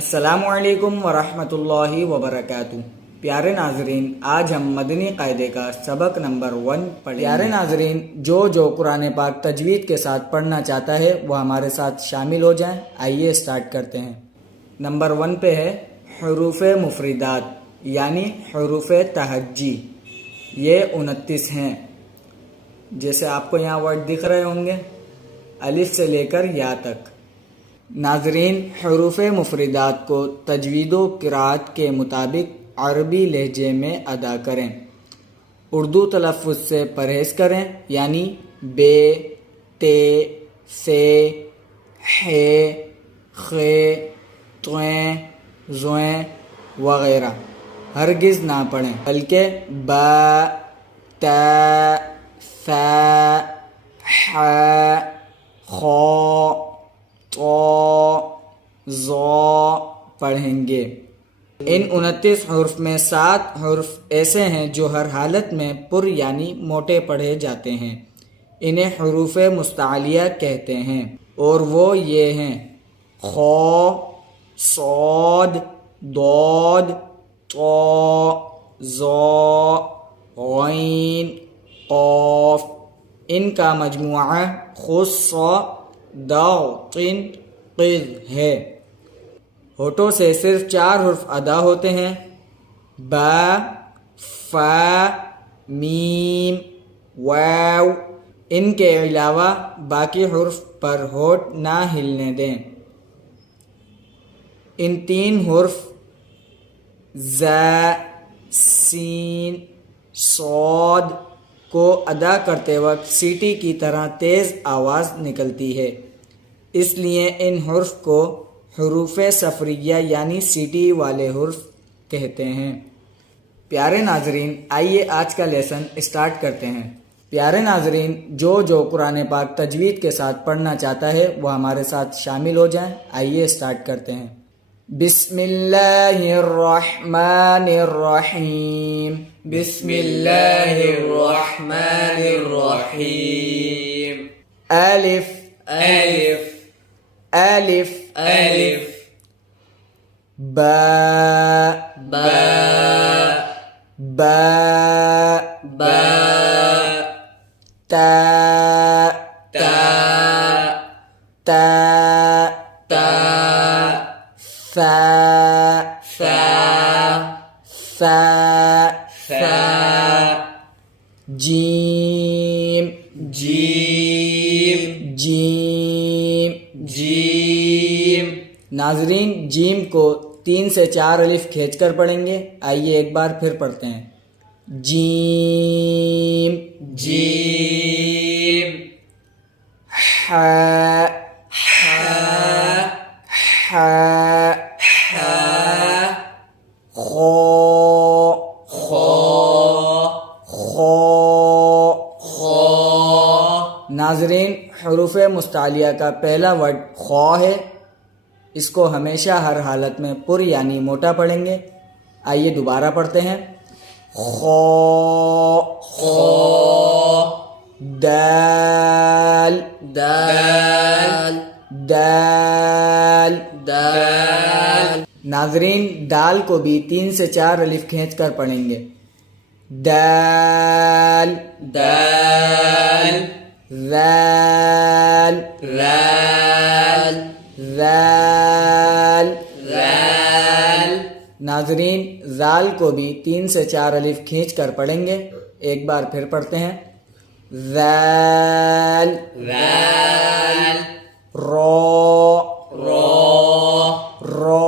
السلام علیکم ورحمۃ اللہ وبرکاتہ۔ پیارے ناظرین، آج ہم مدنی قاعدے کا سبق نمبر 1 پڑھیں۔ پیارے ناظرین، جو قرآن پاک تجوید کے ساتھ پڑھنا چاہتا ہے وہ ہمارے ساتھ شامل ہو جائیں۔ آئیے اسٹارٹ کرتے ہیں۔ نمبر 1 پہ ہے حروف مفردات یعنی حروف تہجی۔ یہ 29 ہیں، جیسے آپ کو یہاں ورڈ دکھ رہے ہوں گے، الف سے لے کر یا تک۔ ناظرین، حروف مفردات کو تجوید و قرات کے مطابق عربی لہجے میں ادا کریں۔ اردو تلفظ سے پرہیز کریں، یعنی بے، تے، سے، ہے، خے، تویں، زویں وغیرہ ہرگز نہ پڑھیں، بلکہ با، تا، ثا، حا، خا، تو، ظا پڑھیں گے۔ ان 29 حروف میں 7 حروف ایسے ہیں جو ہر حالت میں پر یعنی موٹے پڑھے جاتے ہیں۔ انہیں حروف مستعلیہ کہتے ہیں، اور وہ یہ ہیں: خا، صاد، ضاد، طا، ظا، غین، قاف۔ ان کا مجموعہ خص، ضغط، قذ ہے۔ ہونٹوں سے صرف 4 حروف ادا ہوتے ہیں: با، فا، میم، واو۔ ان کے علاوہ باقی حروف پر ہونٹ نہ ہلنے دیں۔ ان 3 حروف زا، سین، صاد کو ادا کرتے وقت سیٹی کی طرح تیز آواز نکلتی ہے، اس لیے ان حروف کو حروف صفریہ یعنی سیٹی والے حروف کہتے ہیں۔ پیارے ناظرین، آئیے آج کا لیسن اسٹارٹ کرتے ہیں۔ پیارے ناظرین، جو قرآن پاک تجوید کے ساتھ پڑھنا چاہتا ہے وہ ہمارے ساتھ شامل ہو جائیں۔ آئیے اسٹارٹ کرتے ہیں۔ بسم اللہ الرحمن الرحیم۔ بسم اللہ الرحمن الرحیم۔ الف، الف، الف، الف، با، با، با، با، تا، تا، تا، تا، ثا، ثا، ثا، ثا، جیم، جیم، جیم۔ جیم۔ ناظرین، جیم کو 3 سے 4 الف کھینچ کر پڑھیں گے۔ آئیے ایک بار پھر پڑھتے ہیں۔ جیم، جیم، حا، حا، حا، حا، خا، خا، خا۔ خا۔ ناظرین، حروف مستعلیہ کا پہلا ورڈ خا ہے، اس کو ہمیشہ ہر حالت میں پر یعنی موٹا پڑھیں گے۔ آئیے دوبارہ پڑھتے ہیں۔ خا، خا، دال، دال، دال۔ دال۔ ناظرین، دال کو بھی 3 سے 4 الف کھینچ کر پڑھیں گے۔ دال، دال، ذال، رال، ذال۔ رال۔ ناظرین، ذال کو بھی 3 سے 4 الف کھینچ کر پڑھیں گے۔ ایک بار پھر پڑھتے ہیں۔ ذال، رال، را، را، را۔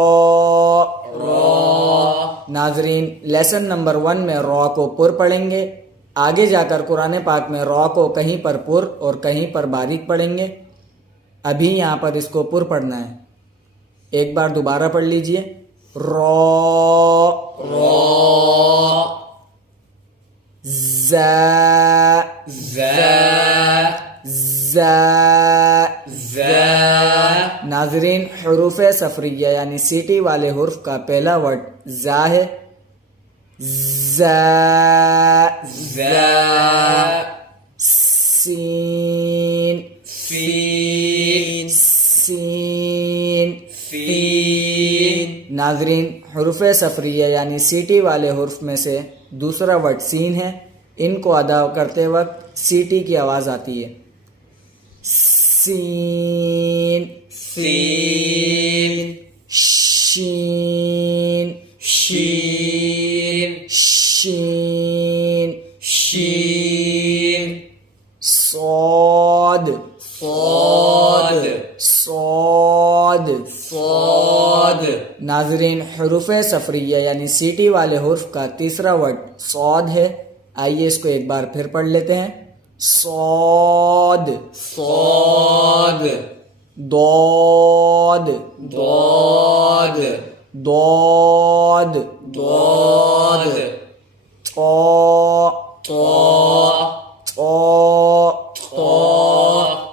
را۔ ناظرین، لیسن نمبر 1 میں را کو پر پڑھیں گے۔ آگے جا کر قرآن پاک میں را کو کہیں پر پر اور کہیں پر باریک پڑھیں گے۔ ابھی یہاں پر اس کو پر پڑھنا ہے۔ ایک بار دوبارہ پڑھ لیجئے۔ را، را، زا، زا، زا۔ زا۔ ناظرین، حروف صفریہ یعنی سیٹی والے حرف کا پہلا ورڈ زا ہے۔ زا، زا، سین، سین، سین، سین، ناظرین حروف صفریہ یعنی سیٹی والے حرف میں سے دوسرا ورڈ سین ہے. ان کو ادا کرتے وقت سیٹی کی آواز آتی ہے. سین، سین، شین، شین، شین، شین، صاد، صاد، صاد. صاد. ناظرین حروف صفریہ یعنی سیٹی والے حرف کا تیسرا ورڈ صاد ہے. آئیے اس کو ایک بار پھر پڑھ لیتے ہیں. صاد، صاد، ضاد، ضاد، ضاد، ضاد، طا، طا، طا، طا،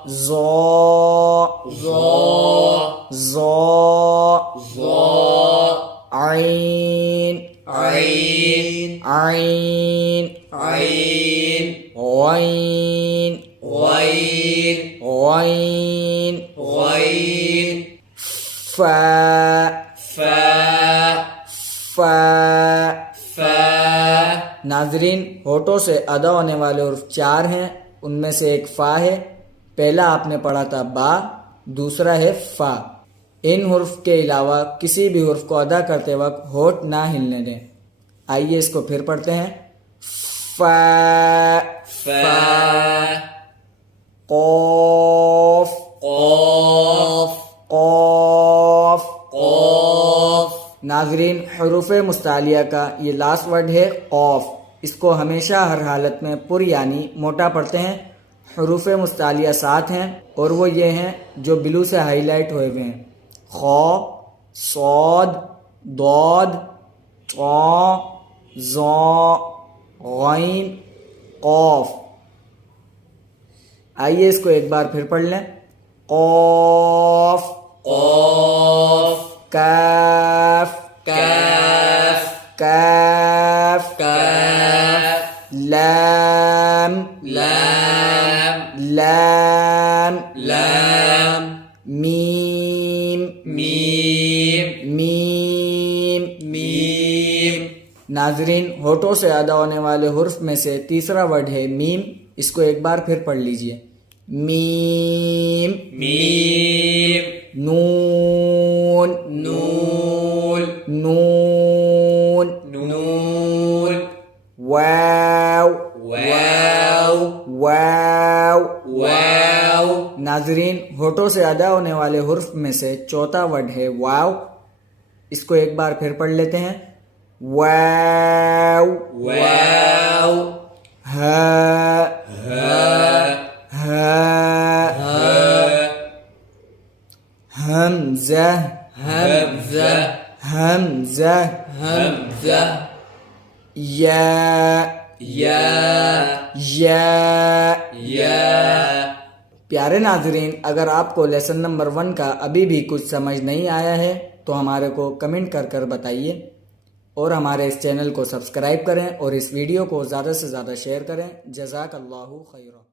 ظا، ظا، ظا، ظا، عین، عین، عین، عین، غین، غین، غین، غین، فا، فا، فا. فا. ناظرین ہونٹوں سے ادا ہونے والے حرف 4 ہیں. ان میں سے ایک فا ہے. پہلا آپ نے پڑھا تھا با، دوسرا ہے فا. ان حرف کے علاوہ کسی بھی حرف کو ادا کرتے وقت ہونٹ نہ ہلنے دیں. آئیے اس کو پھر پڑھتے ہیں. فا، فا، قاف، قاف، قاف. قاف. ناظرین حروف مستعلیہ کا یہ لاسٹ ورڈ ہے قاف. اس کو ہمیشہ ہر حالت میں پر یعنی موٹا پڑھتے ہیں. حروف مستعلیہ 7 ہیں اور وہ یہ ہیں جو بلو سے ہائی لائٹ ہوئے ہوئے ہیں. خا، صاد، ضاد، طا، ظا، غین، قاف. آئیے اس کو ایک بار پھر پڑھ لیں. قاف، قاف، کاف، کاف، کاف، کاف، لام، لام، لام، لام، میم، میم، میم. میم. ناظرین ہونٹوں سے ادا ہونے والے حرف میں سے تیسرا ورڈ ہے میم. اس کو ایک بار پھر پڑھ لیجئے. میم، میم، نون، نون، نون، نون، واو، واو، واو. واو. ناظرین ہونٹوں سے ادا ہونے والے حرف میں سے چوتھا ورڈ ہے واو. اس کو ایک بار پھر پڑھ لیتے ہیں. واو، واو، ہا، ہا، ہا، ہا، حمزہ، حمزہ، حمزہ، حمزہ، یا، یا، یا. یا. پیارے ناظرین اگر آپ کو لیسن نمبر 1 کا ابھی بھی کچھ سمجھ نہیں آیا ہے تو ہمارے کو کمنٹ کر بتائیے اور ہمارے اس چینل کو سبسکرائب کریں اور اس ویڈیو کو زیادہ سے زیادہ شیئر کریں. جزاک اللہ خیرہ.